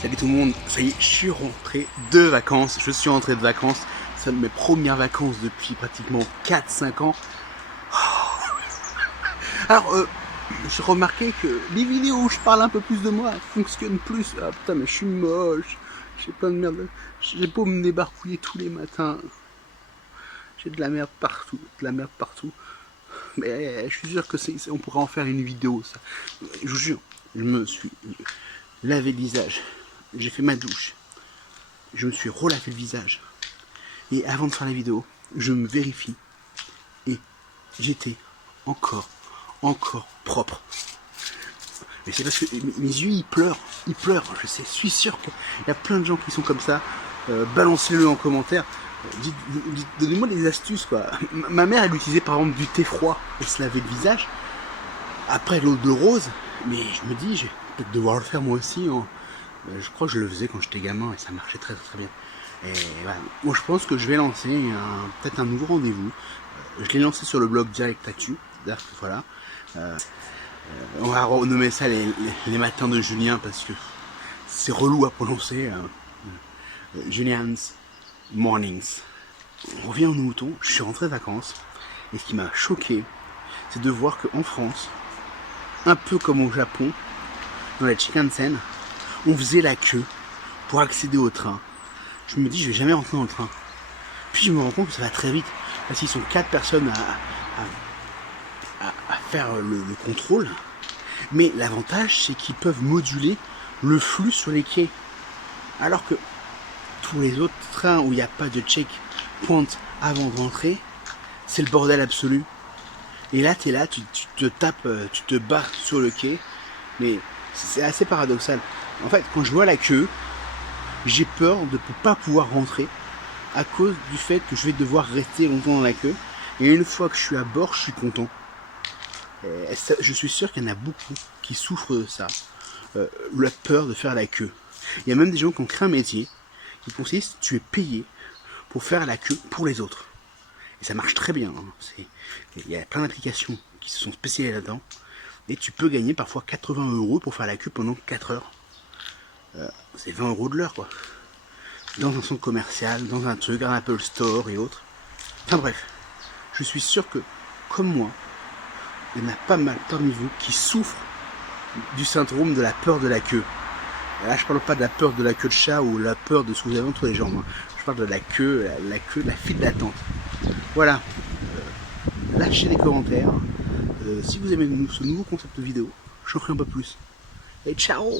Salut tout le monde, ça y est, je suis rentré de vacances, c'est mes premières vacances depuis pratiquement 4-5 ans. Alors, j'ai remarqué que les vidéos où je parle un peu plus de moi fonctionnent plus. Ah putain, mais je suis moche, j'ai plein de merde, j'ai beau me débarcouiller tous les matins, j'ai de la merde partout, mais je suis sûr que on pourra en faire une vidéo, ça. Je vous jure, je me suis lavé le visage, j'ai fait ma douche, je me suis relavé le visage. Et avant de faire la vidéo, je me vérifie. Et j'étais encore propre. Mais c'est parce que mes yeux ils pleurent. Je suis sûr qu'il y a plein de gens qui sont comme ça. Balancez-le en commentaire. Donnez-moi des astuces quoi. Ma mère elle utilisait par exemple du thé froid pour se laver le visage. Après l'eau de rose. Mais je me dis, je vais peut-être devoir le faire moi aussi. Je crois que je le faisais quand j'étais gamin et ça marchait très bien. Et voilà. Moi je pense que je vais lancer peut-être un nouveau rendez-vous. Je l'ai lancé sur le blog Direct Actu. Voilà. On va renommer ça les matins de Julien parce que c'est relou à prononcer. Julian's Mornings. On revient aux moutons. Je suis rentré de vacances et ce qui m'a choqué, c'est de voir qu'en France, un peu comme au Japon, dans la Shinkansen, on faisait la queue pour accéder au train. Je me dis, je vais jamais rentrer dans le train. Puis je me rends compte que ça va très vite. Parce qu'ils sont 4 personnes à faire le contrôle. Mais l'avantage, c'est qu'ils peuvent moduler le flux sur les quais. Alors que tous les autres trains où il n'y a pas de checkpoint avant de rentrer, c'est le bordel absolu. Et là, tu es là, tu te tapes, tu te bats sur le quai. Mais c'est assez paradoxal. En fait, quand je vois la queue, j'ai peur de ne pas pouvoir rentrer à cause du fait que je vais devoir rester longtemps dans la queue. Et une fois que je suis à bord, je suis content. Je suis sûr qu'il y en a beaucoup qui souffrent de ça. La peur de faire la queue. Il y a même des gens qui ont créé un métier qui consiste, tu es payé pour faire la queue pour les autres. Et ça marche très bien. Il y a plein d'applications qui se sont spécialisées là-dedans. Et tu peux gagner parfois 80 € pour faire la queue pendant 4 heures. C'est 20 € de l'heure quoi. Dans un centre commercial, dans un truc, un Apple Store et autres. Enfin bref, je suis sûr que, comme moi, il y en a pas mal parmi vous qui souffrent du syndrome de la peur de la queue. Et là, je parle pas de la peur de la queue de chat ou la peur de ce que vous avez entre les jambes. Je parle de la queue de la file d'attente. Voilà. Lâchez des commentaires. Si vous aimez ce nouveau concept de vidéo, j'en ferai un peu plus. Et ciao!